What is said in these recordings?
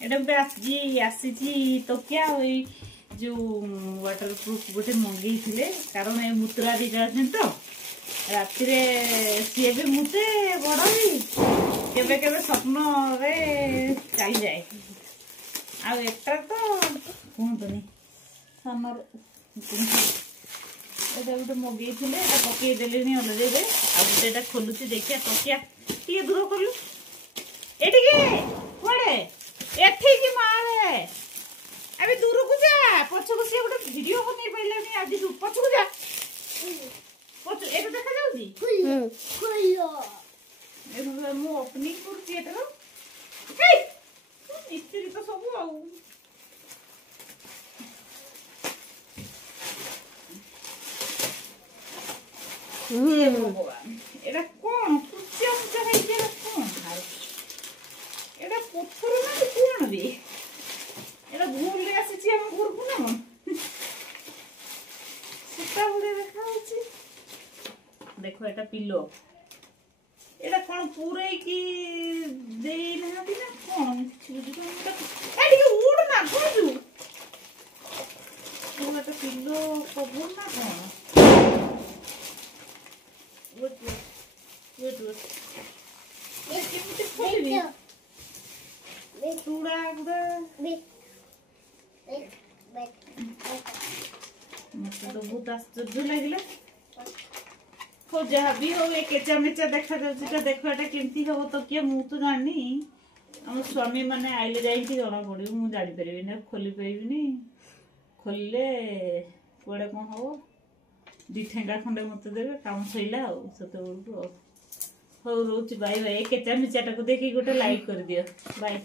एटा गोटे आसी तो क्या जो वाटर प्रूफ गोटे मंगई थे कारण ये मुतरा दीटा अच्छे तो राति सी भी मुते बड़ केवे केवे स्वप्न चली जाए आटा तो कहतुनि सामर गोटे मगई थे पकईदे अलरेडी आगे खोलुची देखिया तकिया टे दूर कलु ये कड़े एठी मारे अभी दूर को जा पछको से गोटे वीडियो बनै पाइलानी आज पछको जा पछ एटा देखा जाउची खोलो ए मो ओपनिंग करती एटा हे इतरी तो सब आउ भगवान एटा कोन कुचिया मुचा है जे कोन एटा पत्थर ना कोन बे एटा भूल ले आसी हम घर को ना सुता भले देखा होची देखो एटा पिलो एटा कोन पूरे की दे ना दिना कोन बुझी तो एडी उड़ ना बुझू तो एटा पिलो कबूल ना कोन वेट ये किमते खोलबी चूड़ा गुड़ा मत तो बहुत आश्चर्य लगिला हो जहाँ भी हो ये केचा मेचा देखा जाउछिटा देखो एटा केमती हो तो किया मु तो जानी हम स्वामी माने आइले जाई कि जणा पड़ियो मु जानि परिबि ना खोली परिबिनी खोलले कोडे कोन हो दी ठेंगा खंडे मत देबे काम सइला हो सते बेलको हो रोच बाय बाय केचा मेचाटा को देखि गोटे लाइक कर दियो बाय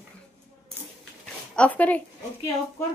ऑफ करे ओके ऑफ कर।